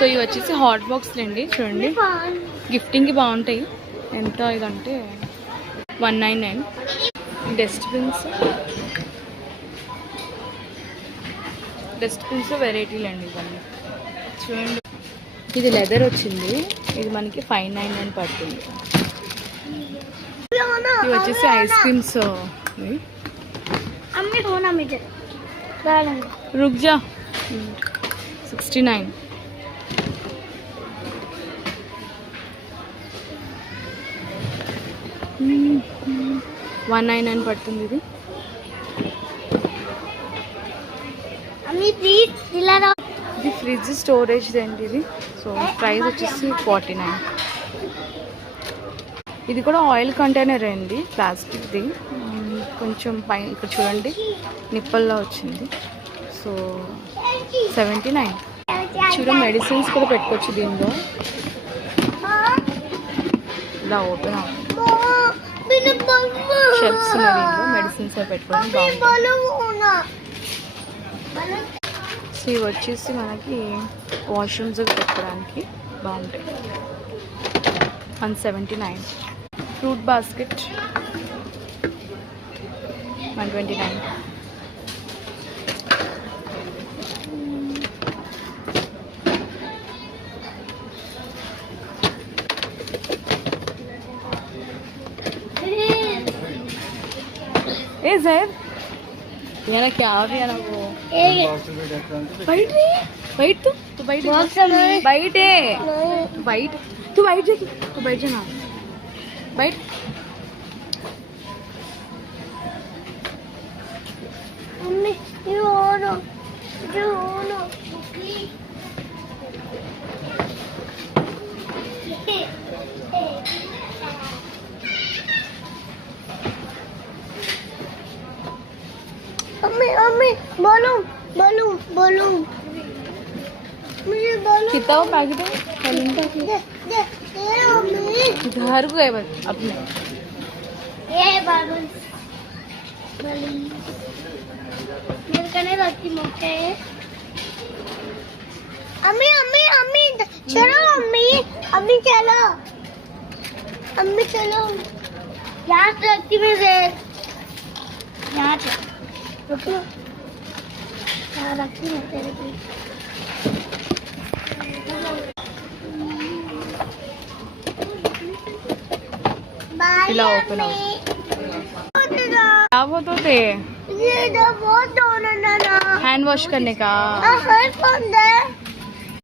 సో ఇవి వచ్చేసి హాట్ బాక్స్లు అండి, చూడండి గిఫ్టింగ్కి బాగుంటాయి. ఎంత ఇదంటే 199. డస్ట్బిన్స్ వెరైటీలు అండి ఇవన్నీ. చూడండి ఇది లెదర్ వచ్చింది, ఇది మనకి 599 పడుతుంది. ఇవి వచ్చేసి ఐస్ క్రీమ్స్. రుక్జా 69. $199 పడుతుంది. ఇది ఫ్రిడ్జ్ స్టోరేజ్ అండి ఇది. సో ప్రైస్ వచ్చేసి 49. ఇది కూడా ఆయిల్ కంటైనర్ అండి, ప్లాస్టిక్ది. కొంచెం పైన ఇక్కడ చూడండి నిప్పల్లా వచ్చింది. సో 79. చూడ మెడిసిన్స్ కూడా పెట్టుకోవచ్చు దీనిలో. ఇలా ఓపెన్ అవుతుంది, షెల్ఫ్స్ ఉన్నాయి దీనిలో, మెడిసిన్స్ పెట్టుకోవడం బాగుంటుంది. సో ఇవి వచ్చేసి మనకి వాష్రూమ్స్ పెట్టుకోవడానికి బాగుంటాయి. 179. Fruit basket 129. ए सर यार क्या हो रहा है ना वो बैठ तू बैठ जा ना बैठ. मम्मी बोलूं मुझे बोलूं. कितना वो पैकेट है? घर को गए बस अपने. ये बाबूल मेरे कने रखी मोटे. अम्मी चलो अम्मी चलो यहाँ से रखती मैं से यहाँ से रुको. रखी मैं तेरे को ఇలా ఓపెన్ क्या वो तो थे ये तो बहुत धोना ना हैंड वॉश करने का. हेडफोन दे.